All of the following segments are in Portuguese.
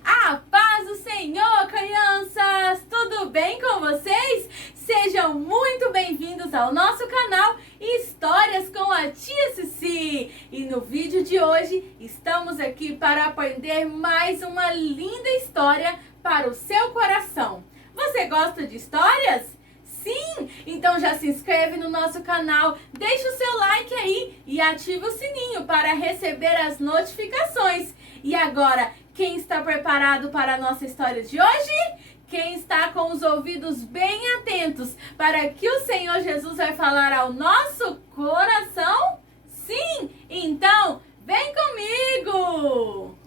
A paz do Senhor, crianças! Tudo bem com vocês? Sejam muito bem-vindos ao nosso canal Histórias com a Tia Cici. E no vídeo de hoje estamos aqui para aprender mais uma linda história para o seu coração. Você gosta de histórias? Sim? Então já se inscreve no nosso canal, deixa o seu like aí e ativa o sininho para receber as notificações. E agora, quem está preparado para a nossa história de hoje? Quem está com os ouvidos bem atentos para que o Senhor Jesus vai falar ao nosso coração? Sim? Então, vem comigo!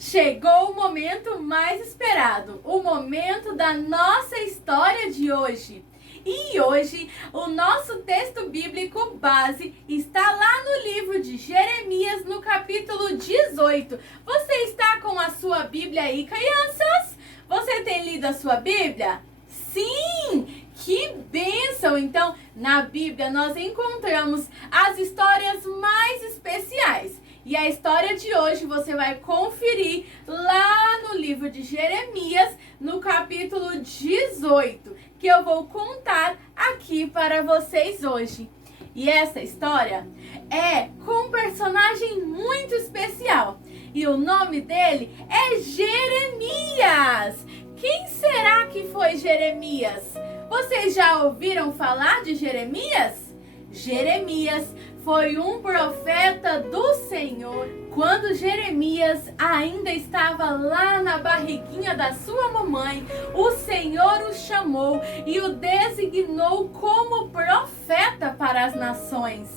Chegou o momento mais esperado, o momento da nossa história de hoje. E hoje, o nosso texto bíblico base está lá no livro de Jeremias, no capítulo 18. Você está com a sua Bíblia aí, crianças? Você tem lido a sua Bíblia? Sim! Que bênção! Então, na Bíblia nós encontramos as histórias mais especiais. E a história de hoje você vai conferir lá no livro de Jeremias, no capítulo 18, que eu vou contar aqui para vocês hoje. E essa história é com um personagem muito especial. E o nome dele é Jeremias. Quem será que foi Jeremias? Vocês já ouviram falar de Jeremias? Jeremias foi um profeta do Senhor. Quando Jeremias ainda estava lá na barriguinha da sua mamãe, o Senhor o chamou e o designou como profeta para as nações.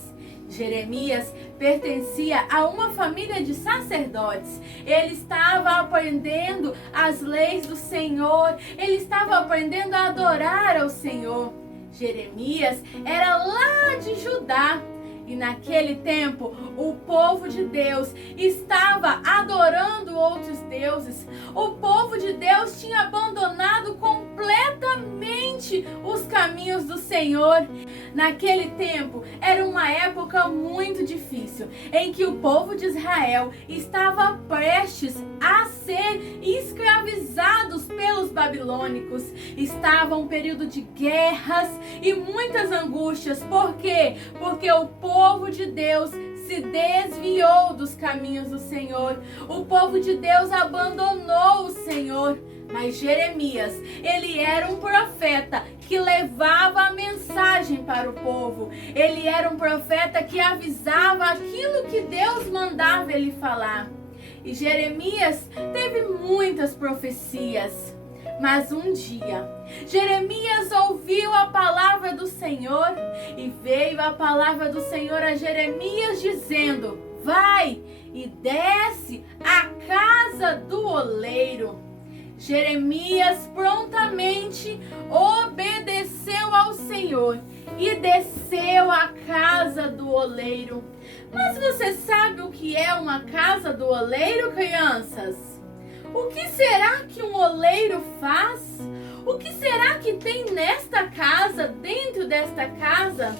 Jeremias pertencia a uma família de sacerdotes. Ele estava aprendendo as leis do Senhor. Ele estava aprendendo a adorar ao Senhor. Jeremias era lá de Judá. E naquele tempo, o povo de Deus estava adorando outros deuses. O povo de Deus tinha abandonado completamente os caminhos do Senhor. Naquele tempo, era uma época muito difícil, em que o povo de Israel estava prestes a ser escravizados pelos babilônicos. Estava um período de guerras e muitas angústias. Por quê? Porque o povo de Deus se desviou dos caminhos do Senhor. O povo de Deus abandonou o Senhor. Mas Jeremias, ele era um profeta que levava a mensagem para o povo. Ele era um profeta que avisava aquilo que Deus mandava ele falar. E Jeremias teve muitas profecias. Mas um dia, Jeremias ouviu a palavra do Senhor e veio a palavra do Senhor a Jeremias dizendo: vai e desce à casa do oleiro. Jeremias prontamente obedeceu ao Senhor e desceu à casa do oleiro. Mas você sabe o que é uma casa do oleiro, crianças? O que será que um oleiro faz? O que será que tem nesta casa, dentro desta casa?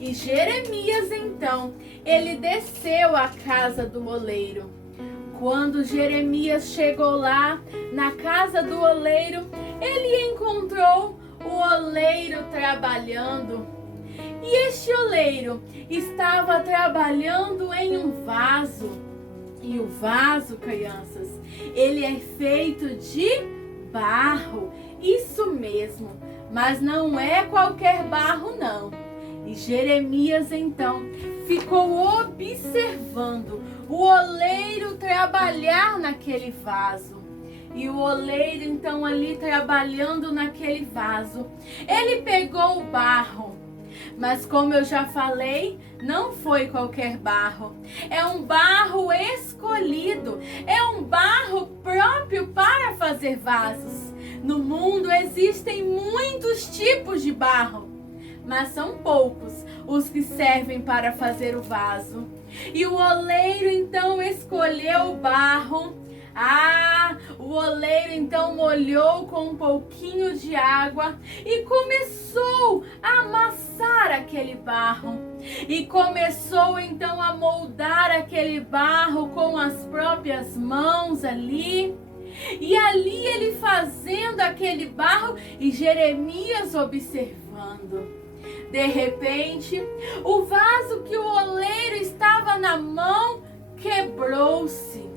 E Jeremias, então, ele desceu à casa do oleiro. Quando Jeremias chegou lá, na casa do oleiro, ele encontrou o oleiro trabalhando. E este oleiro estava trabalhando em um vaso. E o vaso, crianças, ele é feito de barro, isso mesmo, mas não é qualquer barro não. E Jeremias então ficou observando o oleiro trabalhar naquele vaso. E o oleiro então ali trabalhando naquele vaso, ele pegou o barro. Mas como eu já falei, não foi qualquer barro. É um barro escolhido. É um barro próprio para fazer vasos. No mundo existem muitos tipos de barro, mas são poucos os que servem para fazer o vaso. E o oleiro então escolheu o barro. O oleiro então molhou com um pouquinho de água e começou a amassar aquele barro. E começou então a moldar aquele barro com as próprias mãos ali. E ali ele fazendo aquele barro e Jeremias observando. De repente, o vaso que o oleiro estava na mão quebrou-se.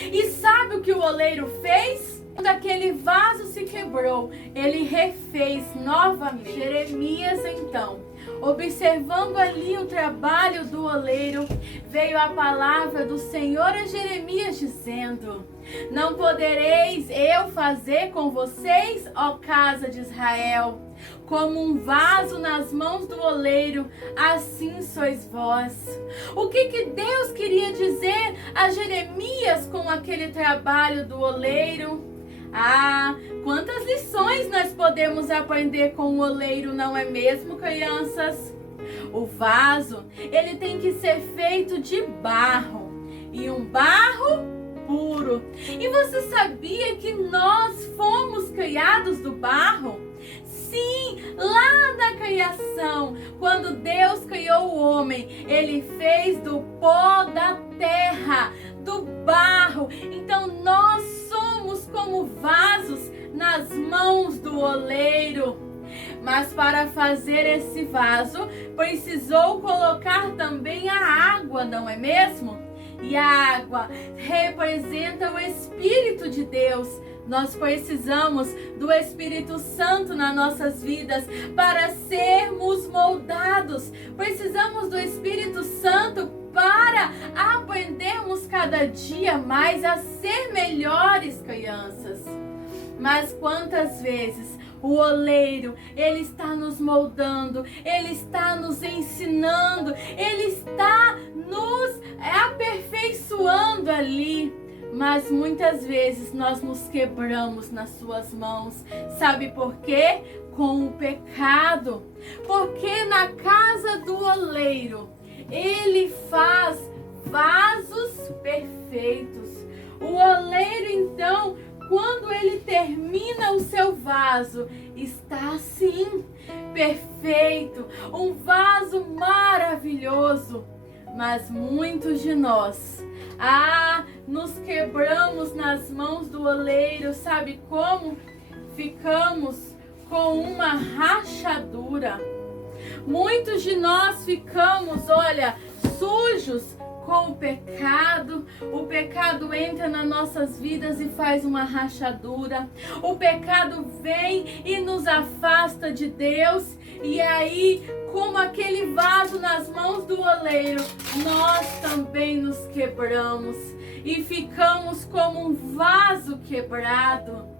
E sabe o que o oleiro fez? Quando aquele vaso se quebrou, ele refez novamente. Jeremias então, observando ali o trabalho do oleiro, veio a palavra do Senhor a Jeremias dizendo: não podereis eu fazer com vocês, ó casa de Israel, como um vaso nas mãos do oleiro, assim sois vós. O que Deus queria dizer a Jeremias com aquele trabalho do oleiro? Quantas lições nós podemos aprender com o oleiro, não é mesmo, crianças? O vaso, ele tem que ser feito de barro, e um barro puro. E você sabia que nós fomos criados do barro? Sim, lá na criação, quando Deus criou o homem, ele fez do pó da terra, do barro. Então nós somos como vasos nas mãos do oleiro. Mas para fazer esse vaso, precisou colocar também a água, não é mesmo? E a água representa o Espírito de Deus. Nós precisamos do Espírito Santo nas nossas vidas para sermos moldados. Precisamos do Espírito Santo para aprendermos cada dia mais a ser melhores crianças. Mas quantas vezes o oleiro, ele está nos moldando, ele está nos ensinando, ele está nos aperfeiçoando ali. Mas muitas vezes nós nos quebramos nas suas mãos. Sabe por quê? Com o pecado. Porque na casa do oleiro, ele faz vasos perfeitos. O oleiro, então, quando ele termina o seu vaso, está assim, perfeito, um vaso maravilhoso. Mas muitos de nós, nos quebramos nas mãos do oleiro, sabe como? Ficamos com uma rachadura. Muitos de nós ficamos, sujos com o pecado entra nas nossas vidas e faz uma rachadura. O pecado vem e nos afasta de Deus. E aí, como aquele vaso nas mãos do oleiro, nós também nos quebramos e ficamos como um vaso quebrado.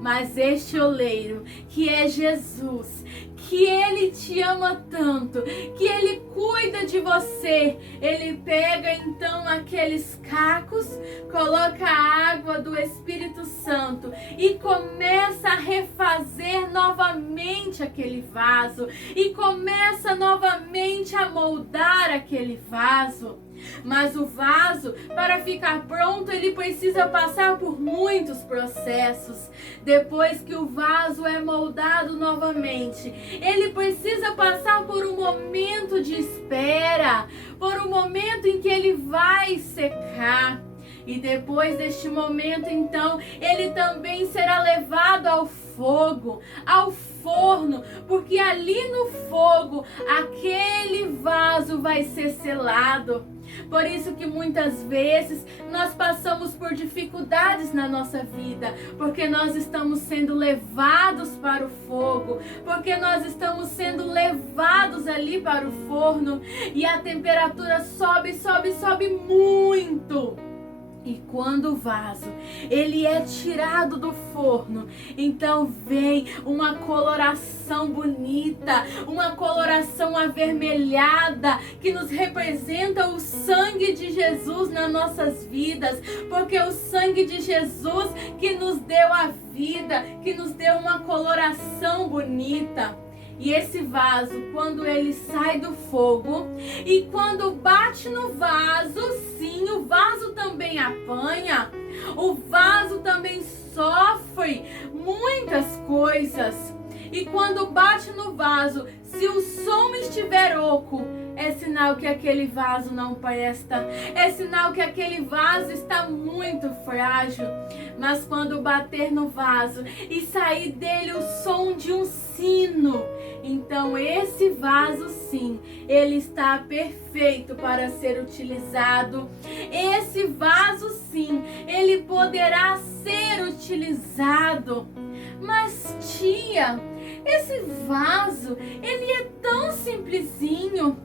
Mas este oleiro, que é Jesus, que ele te ama tanto, que ele cuida de você, ele pega então aqueles cacos, coloca a água do Espírito Santo e começa a refazer novamente aquele vaso e começa novamente a moldar aquele vaso. Mas o vaso, para ficar pronto, ele precisa passar por muitos processos. Depois que o vaso é moldado novamente, ele precisa passar por um momento de espera, por um momento em que ele vai secar. E depois deste momento, então, ele também será levado ao fogo, ao forno, porque ali no fogo, aquele vaso vai ser selado. Por isso que muitas vezes nós passamos por dificuldades na nossa vida, porque nós estamos sendo levados para o fogo, porque nós estamos sendo levados ali para o forno, e a temperatura sobe, sobe, sobe muito. E quando o vaso, ele é tirado do forno, então vem uma coloração bonita, uma coloração avermelhada, que nos representa o sangue de Jesus nas nossas vidas, porque o sangue de Jesus que nos deu a vida, que nos deu uma coloração bonita. E esse vaso, quando ele sai do fogo e quando bate no vaso, sim, o vaso também apanha. O vaso também sofre muitas coisas. E quando bate no vaso, se o som estiver oco, é sinal que aquele vaso não presta. É sinal que aquele vaso está muito frágil. Mas quando bater no vaso e sair dele o som de um sino, então esse vaso sim, ele está perfeito para ser utilizado. Esse vaso sim, ele poderá ser utilizado. Mas tia, esse vaso, ele é tão simplesinho.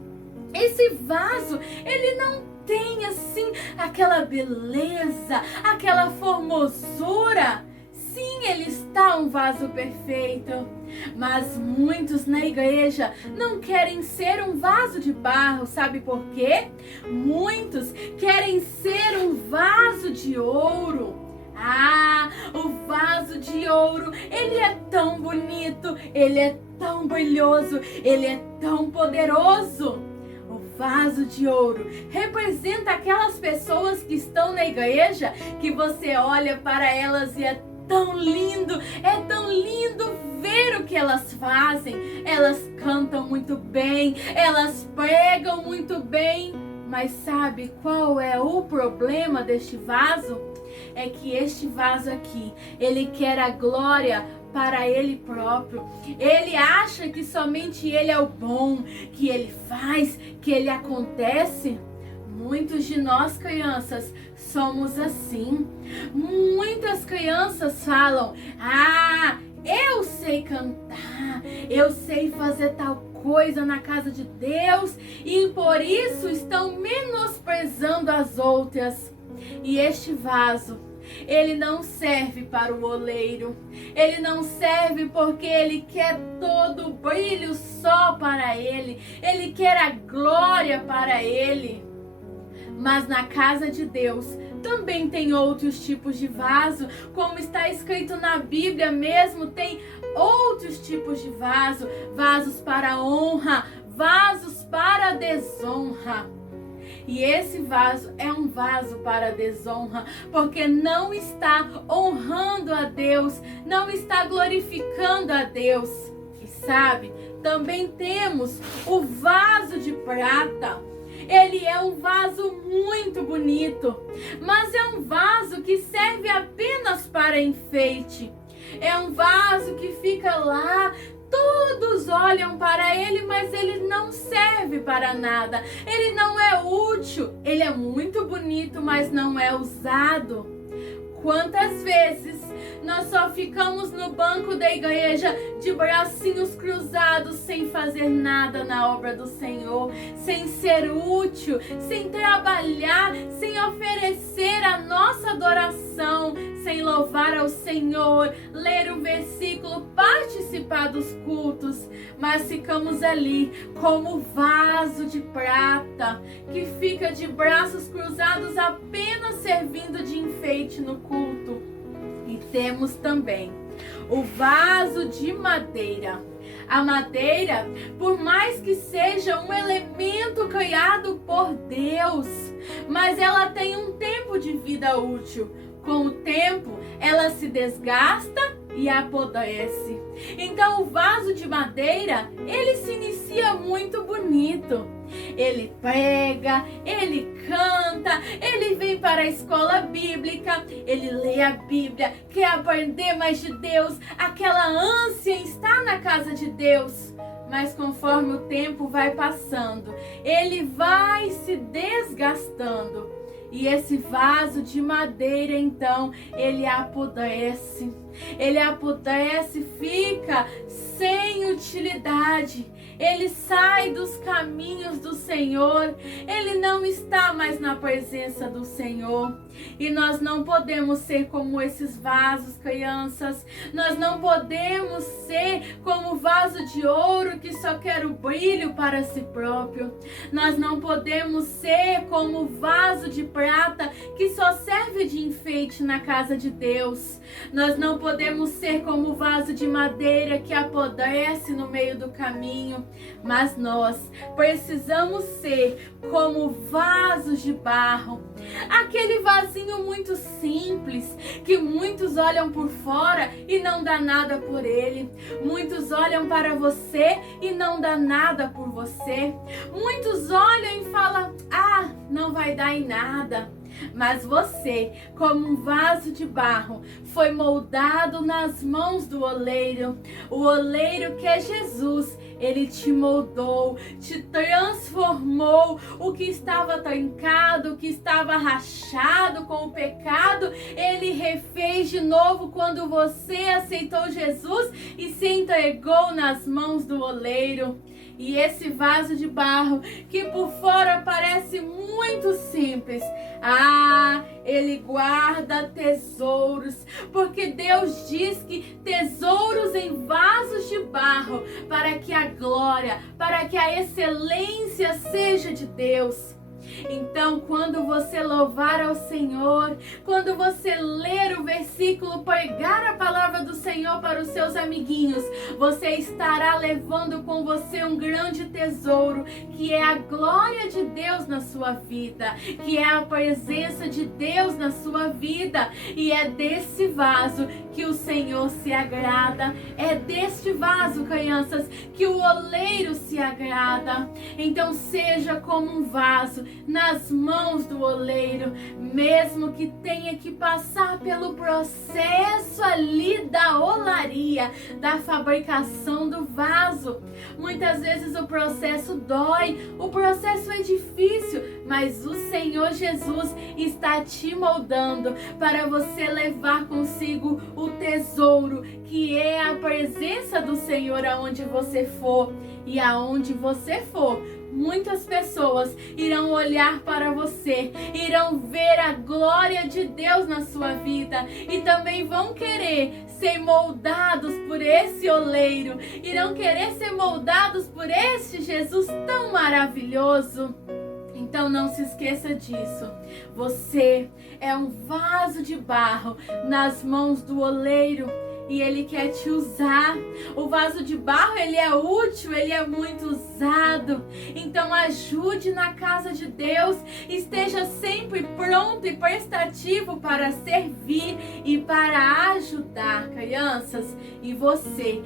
Esse vaso, ele não tem assim aquela beleza, aquela formosura. Sim, ele está um vaso perfeito. Mas muitos na igreja não querem ser um vaso de barro, sabe por quê? Muitos querem ser um vaso de ouro. Ah, o vaso de ouro, ele é tão bonito, ele é tão brilhoso, ele é tão poderoso. O vaso de ouro representa aquelas pessoas que estão na igreja, que você olha para elas e é tão lindo ver o que elas fazem. Elas cantam muito bem, elas pregam muito bem. Mas sabe qual é o problema deste vaso? É que este vaso aqui, ele quer a glória para ele próprio. Ele acha que somente ele é o bom, que ele faz, que ele acontece. Muitos de nós, crianças, somos assim. Muitas crianças falam: ah, eu sei cantar, eu sei fazer tal coisa na casa de Deus, e por isso estão menosprezando as outras. E este vaso, ele não serve para o oleiro. Ele não serve porque ele quer todo o brilho só para ele. Ele quer a glória para ele. Mas na casa de Deus também tem outros tipos de vaso. Como está escrito na Bíblia mesmo, tem outros tipos de vaso. Vasos para honra, vasos para desonra. E esse vaso é um vaso para desonra, porque não está honrando a Deus, não está glorificando a Deus. E sabe, também temos o vaso de prata. Ele é um vaso muito bonito, mas é um vaso que serve apenas para enfeite. É um vaso que fica lá, todos olham para ele, mas ele não serve para nada. Ele não é útil. Ele é muito bonito, mas não é usado. Quantas vezes nós só ficamos no banco da igreja de bracinhos cruzados, sem fazer nada na obra do Senhor, sem ser útil, sem trabalhar, sem oferecer a nossa adoração, sem louvar ao Senhor, ler o versículo, participar dos cultos, mas ficamos ali como vaso de prata, que fica de braços cruzados apenas servindo de enfeite no culto. E temos também o vaso de madeira. A madeira, por mais que seja um elemento criado por Deus, mas ela tem um tempo de vida útil. Com o tempo, ela se desgasta e apodrece. Então, o vaso de madeira, ele se inicia muito bonito. Ele prega, ele canta, ele vem para a escola bíblica, ele lê a Bíblia, quer aprender mais de Deus, aquela ânsia em estar na casa de Deus. Mas conforme o tempo vai passando, ele vai se desgastando. E esse vaso de madeira, então, ele apodrece. Ele apodrece, fica sem utilidade. ele sai dos caminhos do Senhor, ele não está mais na presença do Senhor. E nós não podemos ser como esses vasos, crianças. Nós não podemos ser como vaso de ouro que só quer o brilho para si próprio. Nós não podemos ser como vaso de prata que só serve de enfeite na casa de Deus. Nós não podemos ser como vaso de madeira que apodrece no meio do caminho. Mas nós precisamos ser como vasos de barro. Aquele vasinho muito simples, que muitos olham por fora e não dá nada por ele. Muitos olham para você e não dá nada por você. Muitos olham e falam, não vai dar em nada. Mas você, como um vaso de barro, foi moldado nas mãos do oleiro. O oleiro que é Jesus, ele te moldou, te transformou. O que estava trancado, o que estava rachado com o pecado, ele refez de novo quando você aceitou Jesus e se entregou nas mãos do oleiro. E esse vaso de barro, que por fora parece muito simples, ele guarda tesouros, porque Deus diz que tesouros em vasos de barro, para que a glória, para que a excelência seja de Deus. Então, quando você louvar ao Senhor, quando você ler o versículo, pregar a palavra do Senhor para os seus amiguinhos, você estará levando com você um grande tesouro, que é a glória de Deus na sua vida, que é a presença de Deus na sua vida. E é desse vaso que o Senhor se agrada. É deste vaso, crianças, que o oleiro se agrada. Então, seja como um vaso nas mãos do oleiro, mesmo que tenha que passar pelo processo ali da olaria, da fabricação do vaso. Muitas vezes o processo dói, o processo é difícil, mas o Senhor Jesus está te moldando para você levar consigo o tesouro, que é a presença do Senhor aonde você for. E aonde você for, muitas pessoas irão olhar para você, irão ver a glória de Deus na sua vida e também vão querer ser moldados por esse oleiro, irão querer ser moldados por este Jesus tão maravilhoso. Então não se esqueça disso. Você é um vaso de barro nas mãos do oleiro. E ele quer te usar. O vaso de barro, ele é útil, ele é muito usado. Então ajude na casa de Deus. Esteja sempre pronto e prestativo para servir e para ajudar, crianças. E você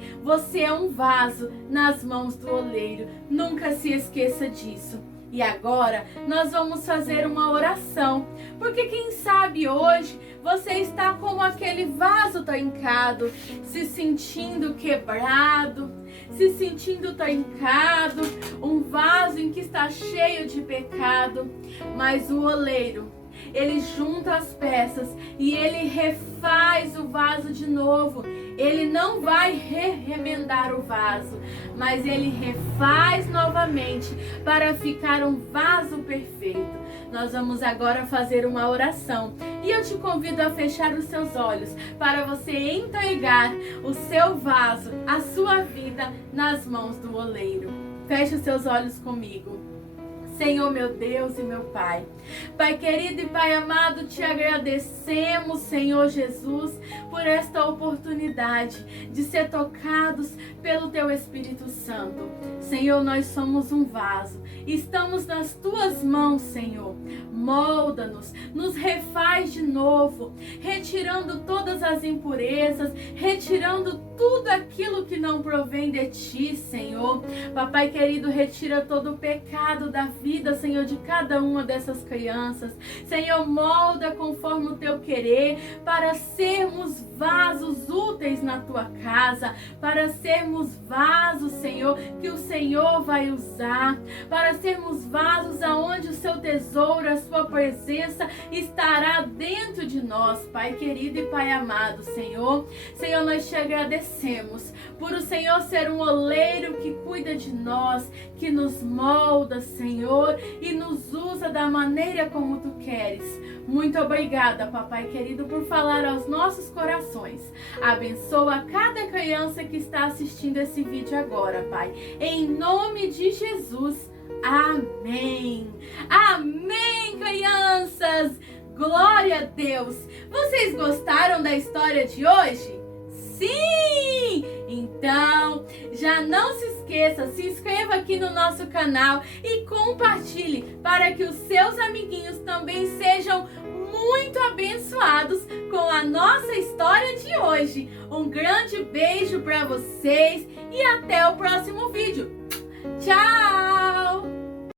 é um vaso nas mãos do oleiro. Nunca se esqueça disso. E agora nós vamos fazer uma oração, porque quem sabe hoje você está como aquele vaso trancado, se sentindo quebrado, se sentindo trancado, um vaso em que está cheio de pecado, mas o oleiro, ele junta as peças e ele refaz o vaso de novo. Ele não vai remendar o vaso, mas ele refaz novamente para ficar um vaso perfeito. Nós vamos agora fazer uma oração e eu te convido a fechar os seus olhos para você entregar o seu vaso, a sua vida nas mãos do oleiro. Feche os seus olhos comigo. Senhor, meu Deus e meu Pai. Pai querido e Pai amado, te agradecemos, Senhor Jesus, por esta oportunidade de ser tocados pelo Teu Espírito Santo. Senhor, nós somos um vaso. Estamos nas Tuas mãos, Senhor. Molda-nos, nos refaz de novo, retirando todas as impurezas, retirando tudo aquilo que não provém de Ti, Senhor. Papai querido, retira todo o pecado da vida vida, Senhor, de cada uma dessas crianças. Senhor, molda conforme o teu querer, para sermos vasos úteis na tua casa, para sermos vasos, Senhor, que o Senhor vai usar, para sermos vasos aonde o seu tesouro, a sua presença estará dentro de nós, Pai querido e Pai amado, Senhor. Senhor, nós te agradecemos por o Senhor ser um oleiro que cuida de nós, que nos molda, Senhor, e nos usa da maneira como tu queres. Muito obrigada, papai querido, por falar aos nossos corações. Abençoa cada criança que está assistindo esse vídeo agora, Pai. Em nome de Jesus. Amém. Amém, crianças. Glória a Deus. Vocês gostaram da história de hoje? Sim! Então, já não se esqueça, se inscreva aqui no nosso canal e compartilhe para que os seus amiguinhos também sejam muito abençoados com a nossa história de hoje. Um grande beijo para vocês e até o próximo vídeo. Tchau!